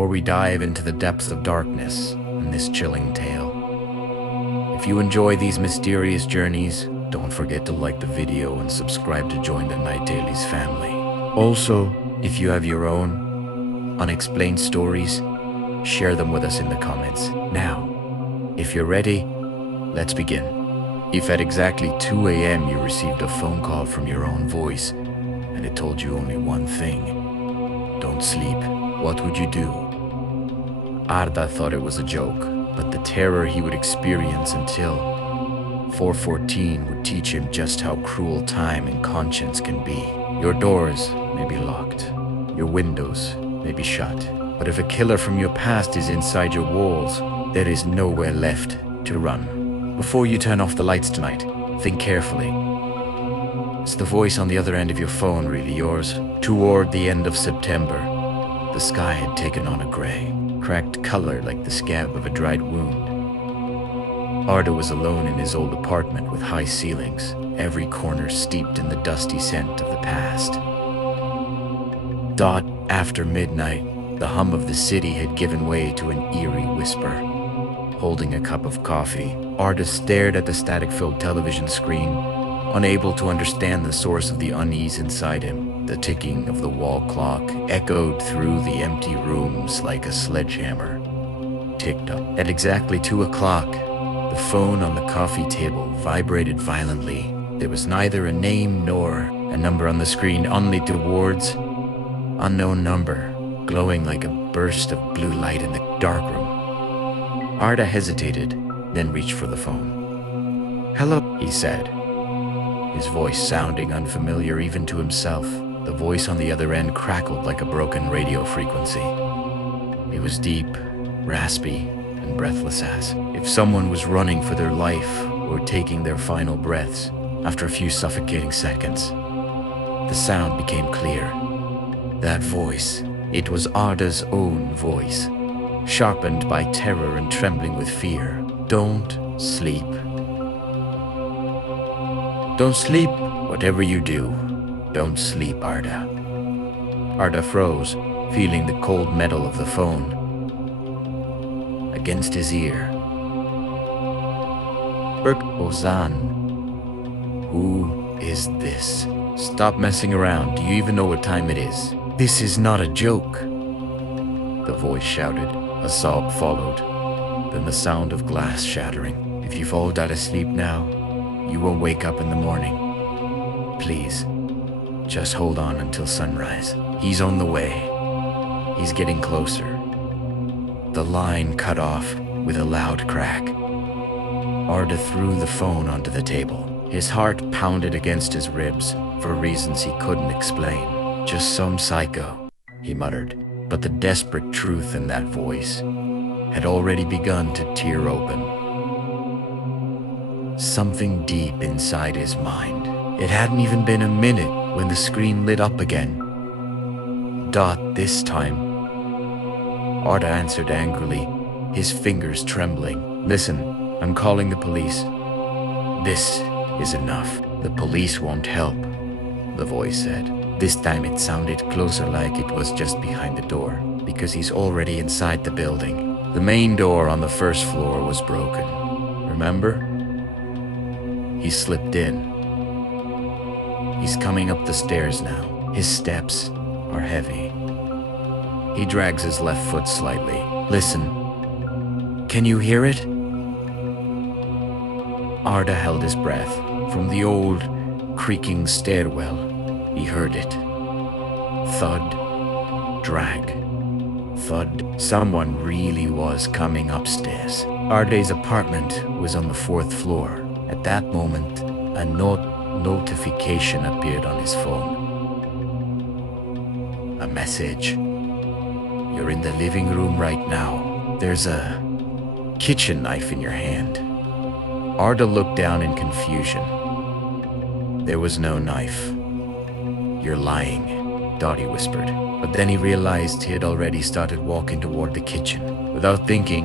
before we dive into the depths of darkness in this chilling tale. If you enjoy these mysterious journeys, don't forget to like the video and subscribe to join the Night Dailies family. Also, if you have your own unexplained stories, share them with us in the comments. Now, if you're ready, let's begin. If at exactly 2 a.m. you received a phone call from your own voice and it told you only one thing, don't sleep, what would you do? Arda thought it was a joke, but the terror he would experience until 4:14 would teach him just how cruel time and conscience can be. Your doors may be locked, your windows may be shut, but if a killer from your past is inside your walls, there is nowhere left to run. Before you turn off the lights tonight, think carefully. Is the voice on the other end of your phone really yours? Toward the end of September, the sky had taken on a gray, cracked color like the scab of a dried wound. Arda was alone in his old apartment with high ceilings, every corner steeped in the dusty scent of the past. After midnight, the hum of the city had given way to an eerie whisper. Holding a cup of coffee, Arda stared at the static-filled television screen, unable to understand the source of the unease inside him. The ticking of the wall clock echoed through the empty rooms like a sledgehammer. Ticked up. At exactly 2 o'clock, the phone on the coffee table vibrated violently. There was neither a name nor a number on the screen, only two words, unknown number, glowing like a burst of blue light in the darkroom. Arda hesitated, then reached for the phone. "Hello," he said, his voice sounding unfamiliar even to himself. The voice on the other end crackled like a broken radio frequency. It was deep, raspy, and breathless, as if someone was running for their life or taking their final breaths. After a few suffocating seconds, the sound became clear. That voice, it was Arda's own voice, sharpened by terror and trembling with fear. "Don't sleep. Don't sleep. Whatever you do, don't sleep, Arda." Arda froze, feeling the cold metal of the phone against his ear. Ozan. Who is this? Stop messing around. Do you even know what time it is? This is not a joke. The voice shouted. A sob followed, then the sound of glass shattering. "If you fall out of sleep now, you won't wake up in the morning. Please, just hold on until sunrise. He's on the way. He's getting closer." The line cut off with a loud crack. Arda threw the phone onto the table. His heart pounded against his ribs for reasons he couldn't explain. "Just some psycho," he muttered. But the desperate truth in that voice had already begun to tear open. Something deep inside his mind. It hadn't even been a minute when the screen lit up again. This time. Arda answered angrily, his fingers trembling. "Listen, I'm calling the police." "This is enough. The police won't help," the voice said. This time it sounded closer, like it was just behind the door, because he's already inside the building. The main door on the first floor was broken. Remember? He slipped in. He's coming up the stairs now. His steps are heavy. He drags his left foot slightly. "Listen. Can you hear it?" Arda held his breath. From the old, creaking stairwell, he heard it. Thud, drag, thud. Someone really was coming upstairs. Arda's apartment was on the 4th floor. At that moment, a notification appeared on his phone. A message. "You're in the living room right now. There's a kitchen knife in your hand." Arda looked down in confusion. There was no knife. "You're lying," Dottie whispered. But then he realized he had already started walking toward the kitchen. Without thinking,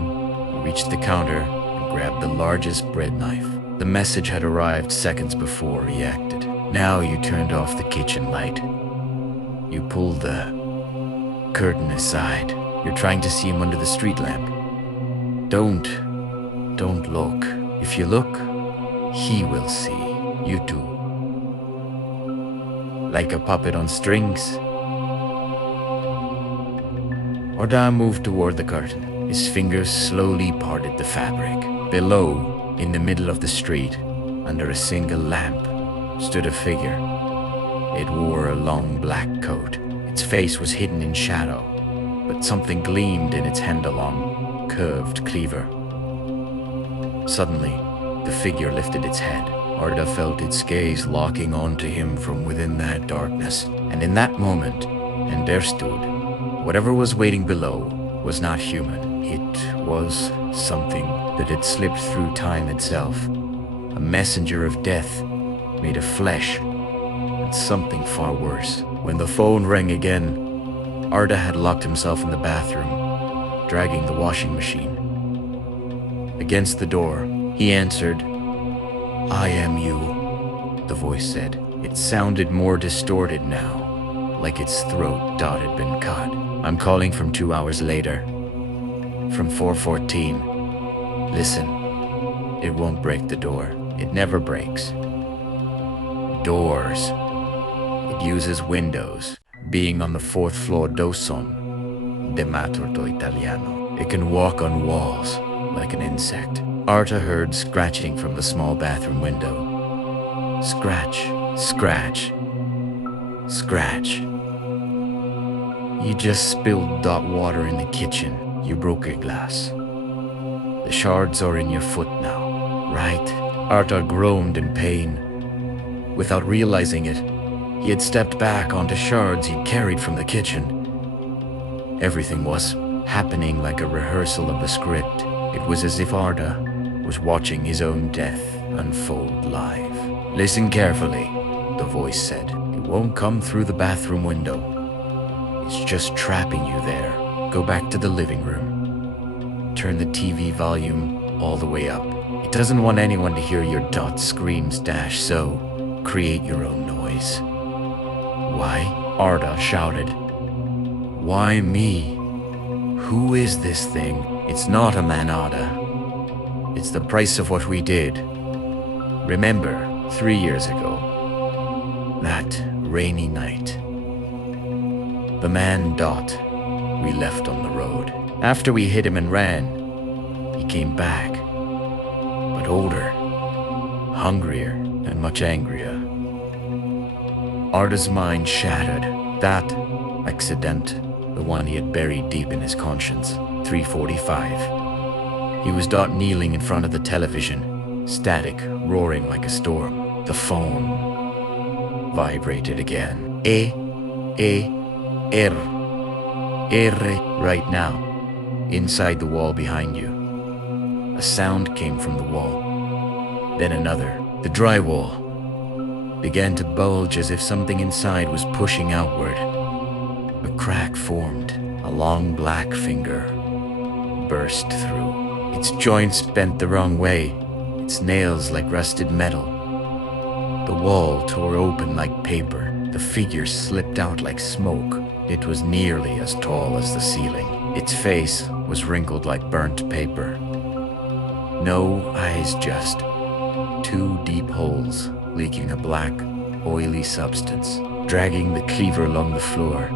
he reached the counter and grabbed the largest bread knife. The message had arrived seconds before he acted. "Now you turned off the kitchen light. You pulled the curtain aside. You're trying to see him under the street lamp. Don't look. If you look, he will see you too. Like a puppet on strings. Arda moved toward the curtain. His fingers slowly parted the fabric. Below, in the middle of the street, under a single lamp, stood a figure. It wore a long black coat. Its face was hidden in shadow, but something gleamed in its hand-along, curved cleaver. Suddenly, the figure lifted its head. Arda felt its gaze locking onto him from within that darkness, and in that moment, and there stood, whatever was waiting below was not human. It was something that had slipped through time itself, a messenger of death, made of flesh, and something far worse. When the phone rang again, Arda had locked himself in the bathroom, dragging the washing machine. Against the door, he answered. "I am you," the voice said. It sounded more distorted now, like its throat had been cut. "I'm calling from 2 hours later, from 414. Listen, it won't break the door. It never breaks. Doors. It uses windows. Being on the 4th floor son de maturto italiano. It can walk on walls like an insect." Arda heard scratching from the small bathroom window. Scratch, scratch, scratch. "You just spilled water in the kitchen. You broke a glass. The shards are in your foot now, right?" Arda groaned in pain. Without realizing it, he had stepped back onto shards he'd carried from the kitchen. Everything was happening like a rehearsal of the script. It was as if Arda was watching his own death unfold live. "Listen carefully," the voice said. "It won't come through the bathroom window. It's just trapping you there. Go back to the living room. Turn the TV volume all the way up. It doesn't want anyone to hear your screams so create your own noise." "Why?" Arda shouted. "Why me? Who is this thing?" "It's not a man, Arda. It's the price of what we did. Remember, 3 years ago, that rainy night. The man we left on the road. After we hit him and ran, he came back, but older, hungrier, and much angrier." Arda's mind shattered. That accident, the one he had buried deep in his conscience. 3:45. He was kneeling in front of the television, static, roaring like a storm. The phone vibrated again. Right now, inside the wall behind you. A sound came from the wall. Then another. The drywall began to bulge as if something inside was pushing outward. A crack formed. A long black finger burst through. Its joints bent the wrong way, its nails like rusted metal. The wall tore open like paper. The figure slipped out like smoke. It was nearly as tall as the ceiling. Its face was wrinkled like burnt paper. No eyes, just 2 deep holes leaking a black, oily substance. Dragging the cleaver along the floor,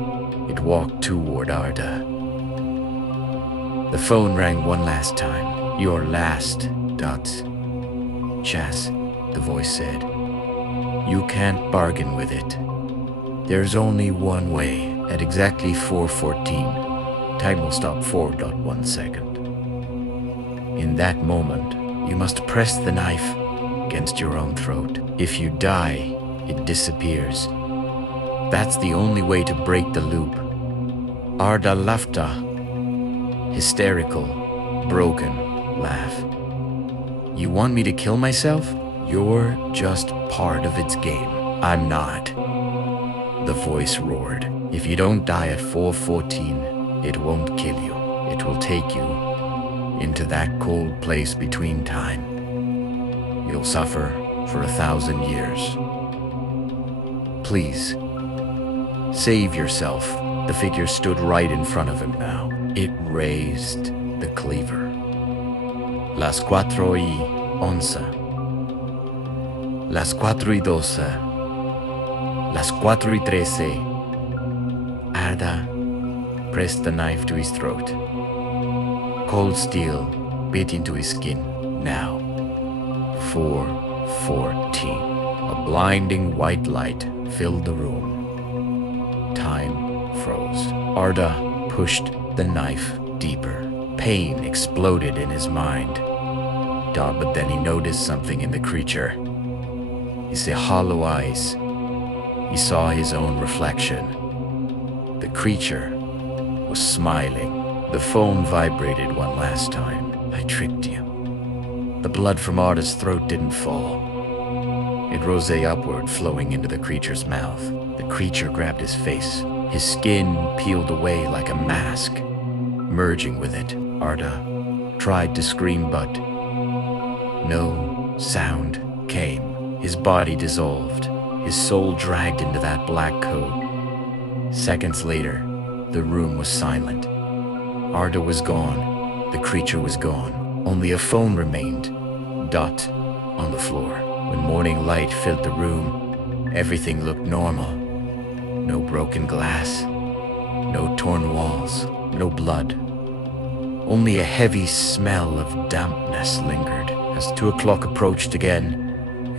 it walked toward Arda. The phone rang one last time. "Your last, Chas," the voice said. "You can't bargain with it. There's only one way. At exactly 4:14, time will stop 4.1 second. In that moment, you must press the knife against your own throat. If you die, it disappears. That's the only way to break the loop." Arda laughed. Hysterical, broken laugh. "You want me to kill myself? You're just part of its game. I'm not." The voice roared. "If you don't die at 4:14, it won't kill you. It will take you into that cold place between time. You'll suffer for 1,000 years. Please, save yourself." The figure stood right in front of him now. It raised the cleaver. Las 4:11. Las 4:12. Las 4:13. Arda pressed the knife to his throat. Cold steel bit into his skin. Now, 4:14. A blinding white light filled the room. Time froze. Arda pushed the knife deeper. Pain exploded in his mind. But then he noticed something in the creature. He saw hollow eyes. He saw his own reflection. The creature was smiling. The phone vibrated one last time. I tricked you. The blood from Arda's throat didn't fall. It rose upward, flowing into the creature's mouth. The creature grabbed his face. His skin peeled away like a mask, merging with it. Arda tried to scream, but no sound came. His body dissolved. His soul dragged into that black coat. Seconds later, the room was silent. Arda was gone. The creature was gone. Only a phone remained, on the floor. When morning light filled the room, everything looked normal. No broken glass, no torn walls, no blood. Only a heavy smell of dampness lingered. As 2 o'clock approached again,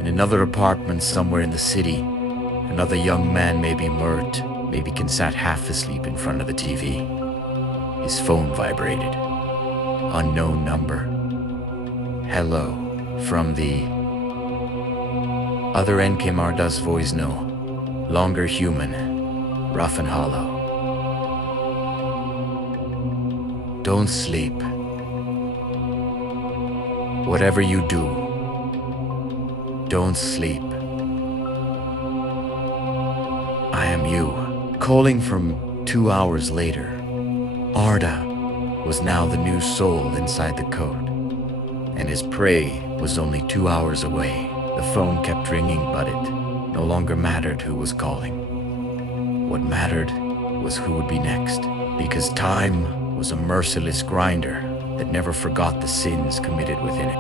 in another apartment somewhere in the city, another young man, maybe Mert, maybe sat half asleep in front of the TV. His phone vibrated. Unknown number. Hello. From the other end came Arda's voice, no longer human, rough and hollow. Don't sleep. Whatever you do, don't sleep. I am you. Calling from 2 hours later, Arda was now the new soul inside the coat, and his prey was only 2 hours away. The phone kept ringing, but it no longer mattered who was calling. What mattered was who would be next, because time was a merciless grinder that never forgot the sins committed within it.